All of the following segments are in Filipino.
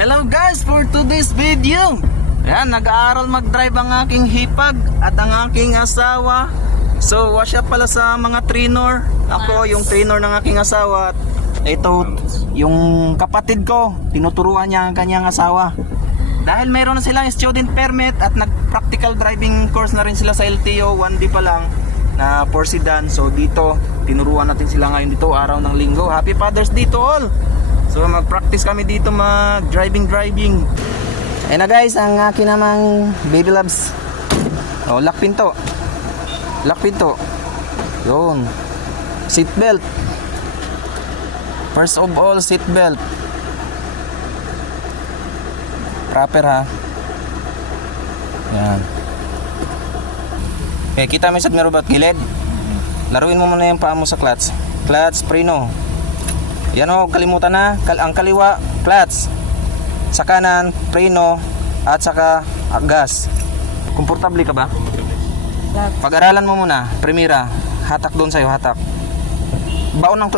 Hello guys, for today's video, ayan, nag-aaral mag-drive ang aking hipag at ang aking asawa. So, siya pala sa mga trainer. Ako yung trainer ng aking asawa. At ito, yung kapatid ko, tinuturuan niya ang kanyang asawa. Dahil meron na silang student permit at nag-practical driving course na rin sila sa LTO, 1D pa lang na 4 sedan. So dito, tinuruan natin sila ngayon dito, araw ng linggo. Happy Father's Day to all! So mag-practice kami dito mag-driving. Ayun na guys, ang akin namang baby loves. Oh, lock pinto. Yun. Seat belt. First of all, seat belt. Proper ha. Yan. Okay, kita mo sa robot gilid. Laruin mo muna yung paa mo sa clutch. Clutch, preno. Yan o, kalimutan na. Ang kaliwa, clutch. Sa kanan, preno. At saka gas. Komportable ka ba? Pag-aralan mo muna. Primera, hatak doon sa'yo, hatak. Baon ng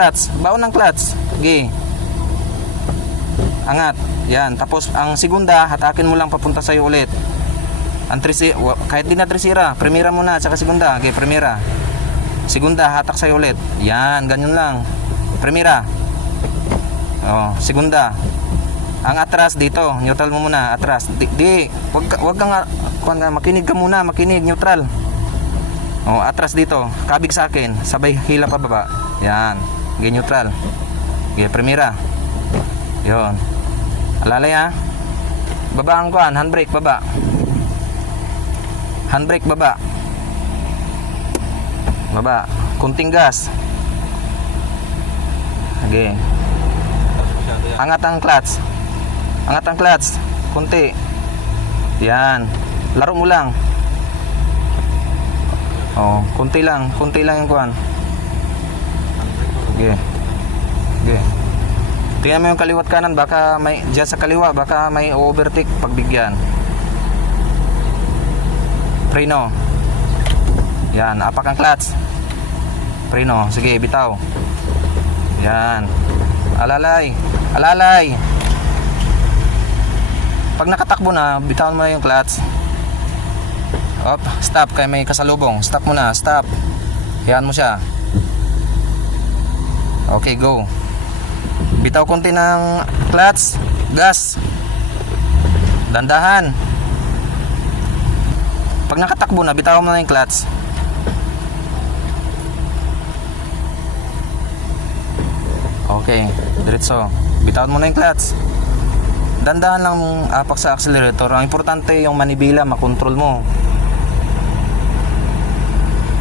clutch. Okay. Angat. Yan. Tapos, ang segunda, hatakin mo lang papunta sa'yo ulit. Ang kahit di na trisira, primera muna at saka segunda. Okay, primera. Segunda, hatak sa'yo ulit. Yan, ganyan lang. Primera. Oh, segunda. Ang atras dito, neutral mo muna, atras. Wag kang makinig ka muna, neutral. Oh, atras dito, kabig sa akin, sabay hila pa baba. Yan, okay, neutral. Okay, primera. Yon. Alalay ha. Baba ang kuan, handbrake baba. Handbrake baba. Baba, kunting gas. Okay. Angat ang clutch. Kunti. Yan. Laro mo lang. Oh, kunti lang yung kuan. Okay. Tingnan mo yung kaliwat kanan, baka may diyan sa kaliwa, baka may overtake pagbigyan. Preno. Yan, apak ang clutch. Preno, sige, bitaw. Yan. Alalay. Pag nakatakbo na, bitawan mo na yung clutch. Stop, kaya may kasalubong. Stop mo na, stop. Hayaan mo siya. Okay, go. Bitaw konti ng clutch. Gas. Dandahan. Pag nakatakbo na, bitawan mo na yung clutch. Okay, diretso. Bitawan mo na yung clutch. Dandahan lang apak sa accelerator. Ang importante yung manibela, makontrol mo.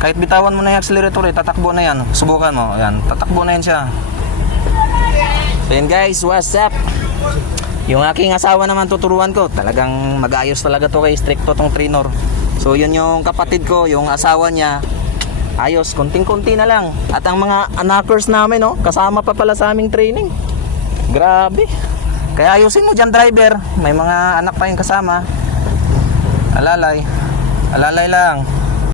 Kahit bitawan mo na yung accelerator, tatakbo na yan. Subukan mo. Yan, tatakbo na yan siya. So yan guys, what's up? Yung aking asawa naman tuturuan ko. Talagang mag-ayos talaga to kay stricto tong trainer. So yun yung kapatid ko, yung asawa niya. Ayos, konting-konti na lang. At ang mga anakers namin, kasama pa pala sa aming training. Grabe. Kaya ayusin mo dyan, driver. May mga anak pa yung kasama. Alalay lang.